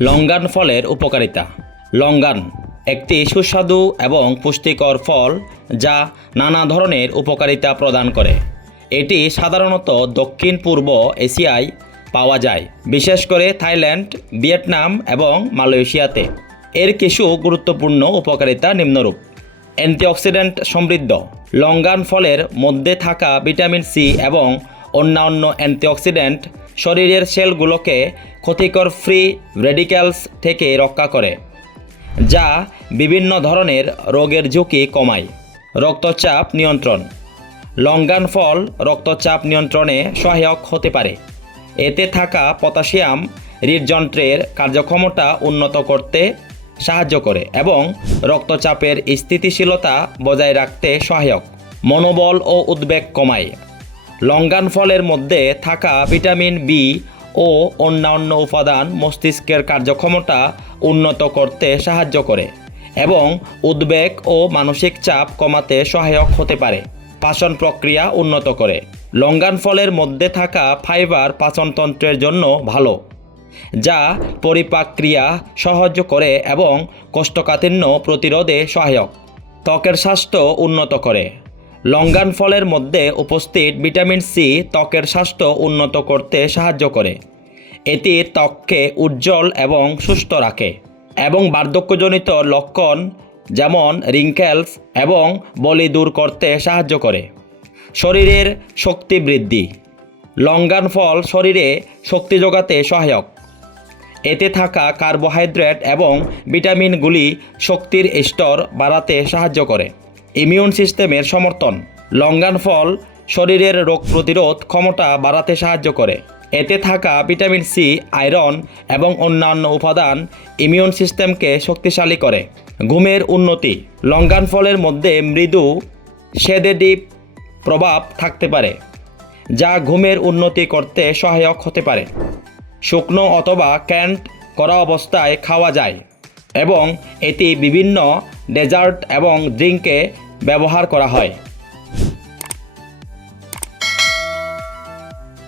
Longan ফলের উপকারিতা। Longan একটি সুস্বাদু এবং পুষ্টিকর ফল যা নানা ধরনের উপকারিতা প্রদান করে। এটি সাধারণত দক্ষিণ পূর্ব এশিয়ায় পাওয়া যায়, বিশেষ করে থাইল্যান্ড, ভিয়েতনাম এবং মালয়েশিয়াতে। এর কিছু গুরুত্বপূর্ণ উপকারিতা নিম্নরূপ। অ্যান্টিঅক্সিডেন্ট সমৃদ্ধ। লঙ্গান ফলের মধ্যে থাকা ভিটামিন সি এবং অন্যান্য অ্যান্টিঅক্সিডেন্ট শরীরের সেলগুলোকে ক্ষতিকর ফ্রি রেডিক্যালস থেকে রক্ষা করে, যা বিভিন্ন ধরনের রোগের ঝুঁকি কমায়। রক্তচাপ নিয়ন্ত্রণ। লঙ্গান ফল রক্তচাপ নিয়ন্ত্রণে সহায়ক হতে পারে। এতে থাকা পটাশিয়াম হৃদযন্ত্রের কার্যক্ষমতা উন্নত করতে সাহায্য করে এবং রক্তচাপের স্থিতিশীলতা বজায় রাখতে সহায়ক। মনোবল ও উদ্বেগ কমায়। লঙ্গান ফলের মধ্যে থাকা ভিটামিন বি ও অন্যান্য উপাদান মস্তিষ্কের কার্যক্ষমতা উন্নত করতে সাহায্য করে এবং উদ্বেগ ও মানসিক চাপ কমাতে সহায়ক হতে পারে। পাচন প্রক্রিয়া উন্নত করে। লঙ্গান ফলের মধ্যে থাকা ফাইবার পাচনতন্ত্রের জন্য ভালো, যা পরিপাক ক্রিয়া সহজ করে এবং কোষ্ঠকাঠিন্য প্রতিরোধে সহায়ক। ত্বকের স্বাস্থ্য উন্নত করে। লঙ্গান ফলের মধ্যে উপস্থিত ভিটামিন সি ত্বকের স্বাস্থ্য উন্নত করতে সাহায্য করে। এটি ত্বককে উজ্জ্বল এবং সুস্থ রাখে এবং বার্ধক্যজনিত লক্ষণ যেমন রিঙ্কেলস এবং বলি দূর করতে সাহায্য করে। শরীরের শক্তি বৃদ্ধি। লঙ্গান ফল শরীরে শক্তি যোগাতে সহায়ক। এতে থাকা কার্বোহাইড্রেট এবং ভিটামিনগুলি শক্তির স্তর বাড়াতে সাহায্য করে। ইমিউন সিস্টেমের সমর্থন। লঙ্গান ফল শরীরের রোগ প্রতিরোধ ক্ষমতা বাড়াতে সাহায্য করে। এতে থাকা ভিটামিন সি, আয়রন এবং অন্যান্য উপাদান ইমিউন সিস্টেমকে শক্তিশালী করে। ঘুমের উন্নতি। লঙ্গান ফলের মধ্যে মৃদু সেডেটিভ প্রভাব থাকতে পারে, যা ঘুমের উন্নতি করতে সহায়ক হতে পারে। শুকনো অথবা ক্যান্ড করা অবস্থায় খাওয়া যায় এবং এটি বিভিন্ন ডেজার্ট এবং ড্রিঙ্কে ব্যবহার করা হয়।